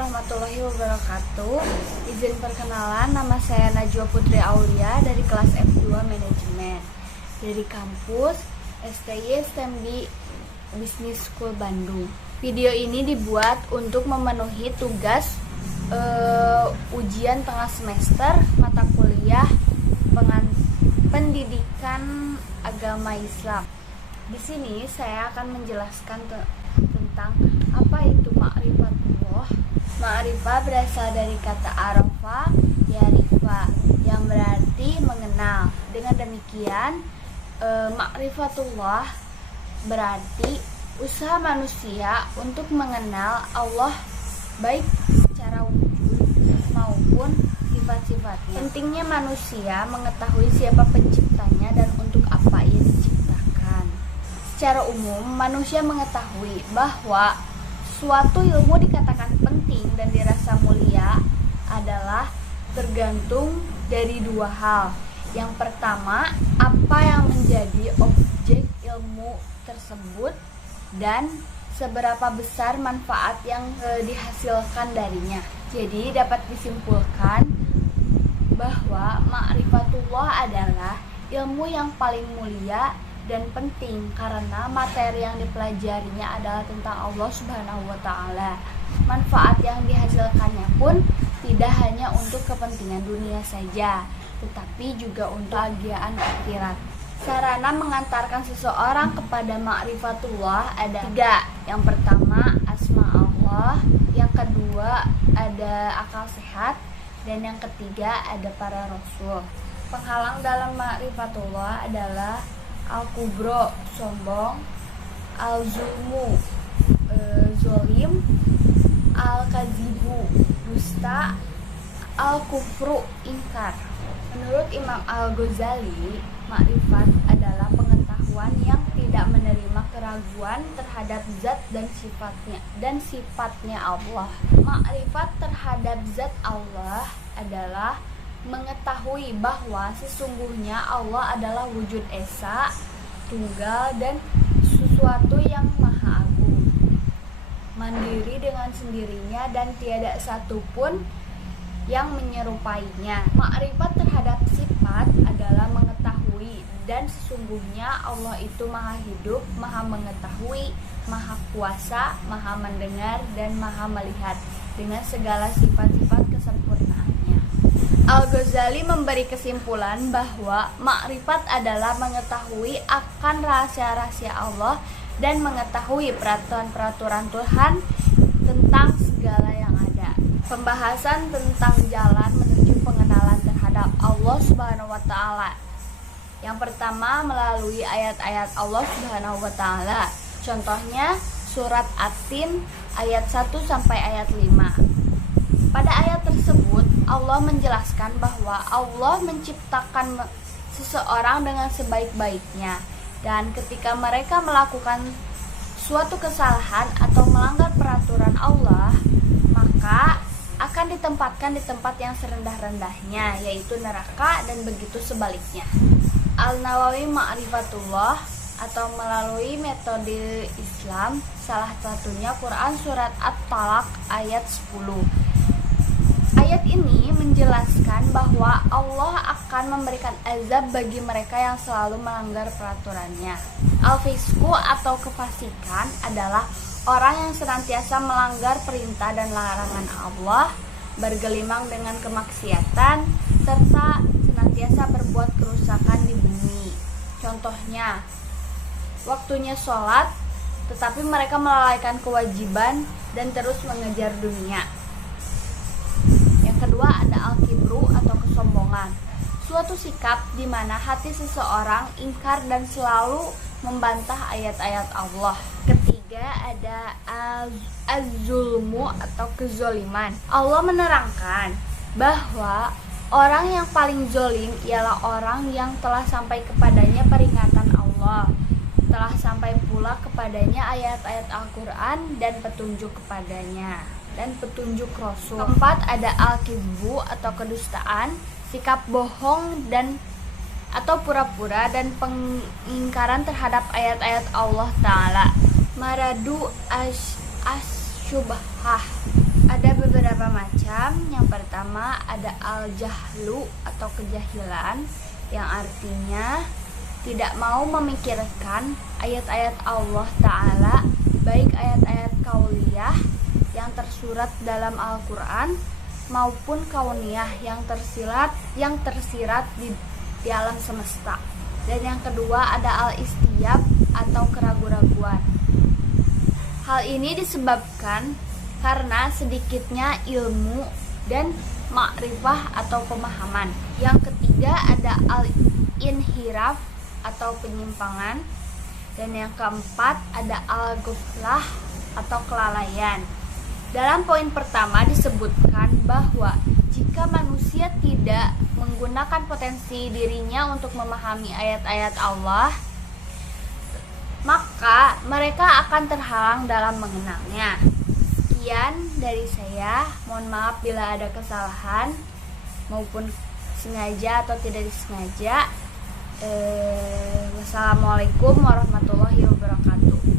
warahmatullahi wabarakatuh. Izin perkenalan, nama saya Najwa Putri Aulia dari kelas F2 Manajemen dari kampus STY STEMB Business School Bandung. Video ini dibuat untuk memenuhi tugas ujian tengah semester mata kuliah pendidikan agama Islam. Di sini saya akan menjelaskan tentang apa itu ma'rifatullah. Ma'rifah berasal dari kata arafa, ya'rifa, yang berarti mengenal. Dengan demikian, ma'rifatullah berarti usaha manusia untuk mengenal Allah baik secara wujud maupun sifat-sifatnya. Pentingnya manusia mengetahui siapa penciptanya dan untuk apa ia diciptakan. Secara umum, manusia mengetahui bahwa suatu ilmu dikatakan penting dan dirasa mulia adalah tergantung dari dua hal. Yang pertama, apa yang menjadi objek ilmu tersebut dan seberapa besar manfaat yang dihasilkan darinya. Jadi dapat disimpulkan bahwa ma'rifatullah adalah ilmu yang paling mulia dan penting karena materi yang dipelajarinya adalah tentang Allah Subhanahu wa Ta'ala. Manfaat yang dihasilkannya pun tidak hanya untuk kepentingan dunia saja, tetapi juga untuk kebahagiaan akhirat. Sarana mengantarkan seseorang kepada ma'rifatullah ada 3. Yang pertama, asma Allah. Yang kedua, ada akal sehat. Dan yang ketiga, ada para rasul. Penghalang dalam ma'rifatullah adalah al-kubro, sombong, al-zulmu, zolim, al-kazibu, dusta, al-kufru, ingkar. Menurut Imam Al-Ghazali, makrifat adalah pengetahuan yang tidak menerima keraguan terhadap zat dan sifatnya Allah. Makrifat terhadap zat Allah adalah mengetahui bahwa sesungguhnya Allah adalah wujud esa, tunggal, dan sesuatu yang maha agung, mandiri dengan sendirinya dan tiada satupun yang menyerupainya. Makrifat terhadap sifat adalah mengetahui dan sesungguhnya Allah itu maha hidup, maha mengetahui, maha kuasa, maha mendengar, dan maha melihat dengan segala sifat-sifat kesempurnaannya. Al-Ghazali memberi kesimpulan bahwa makrifat adalah mengetahui akan rahasia-rahasia Allah dan mengetahui peraturan-peraturan Tuhan tentang segala yang ada. Pembahasan tentang jalan menuju pengenalan terhadap Allah Subhanahu wa Ta'ala. Yang pertama, melalui ayat-ayat Allah Subhanahu wa Ta'ala. Contohnya surat At-Tin ayat 1 sampai ayat 5. Pada ayat tersebut Allah menjelaskan bahwa Allah menciptakan seseorang dengan sebaik-baiknya, dan ketika mereka melakukan suatu kesalahan atau melanggar peraturan Allah, maka akan ditempatkan di tempat yang serendah-rendahnya, yaitu neraka, dan begitu sebaliknya. Al-Nawawi Ma'rifatullah atau melalui metode Islam, salah satunya Quran surat At-Talaq ayat 10. Ayat ini menjelaskan bahwa Allah akan memberikan azab bagi mereka yang selalu melanggar peraturannya. Al-Fisku atau kefasikan adalah orang yang senantiasa melanggar perintah dan larangan Allah, bergelimang dengan kemaksiatan, serta senantiasa berbuat kerusakan di bumi. Contohnya, waktunya sholat, tetapi mereka melalaikan kewajiban dan terus mengejar dunia. Yang kedua ada al-kibru atau kesombongan, suatu sikap di mana hati seseorang ingkar dan selalu membantah ayat-ayat Allah. Ketiga ada az-zulmu atau kezoliman. Allah menerangkan bahwa orang yang paling zolim ialah orang yang telah sampai kepadanya peringatan Allah, telah sampai pula kepadanya ayat-ayat Al-Quran dan petunjuk kepadanya dan petunjuk Rasul. Keempat ada al-kizbu atau kedustaan, sikap bohong dan atau pura-pura dan pengingkaran terhadap ayat-ayat Allah Ta'ala. Maradu asyubhah Ada beberapa macam. Yang pertama ada al-jahlu atau kejahilan, yang artinya tidak mau memikirkan ayat-ayat Allah Ta'ala, baik ayat-ayat kauliyah yang tersurat dalam Al-Quran maupun kauniyah yang tersirat di alam semesta. Dan yang kedua ada al-istiyab atau keraguan-raguan. Hal ini disebabkan karena sedikitnya ilmu dan makrifah atau pemahaman. Yang ketiga ada al-inhiraf atau penyimpangan. Dan yang keempat ada al-ghaflah atau kelalaian. Dalam poin pertama disebutkan bahwa jika manusia tidak menggunakan potensi dirinya untuk memahami ayat-ayat Allah, maka mereka akan terhalang dalam mengenalnya. Sekian dari saya, mohon maaf bila ada kesalahan maupun sengaja atau tidak disengaja. Wassalamualaikum warahmatullahi wabarakatuh.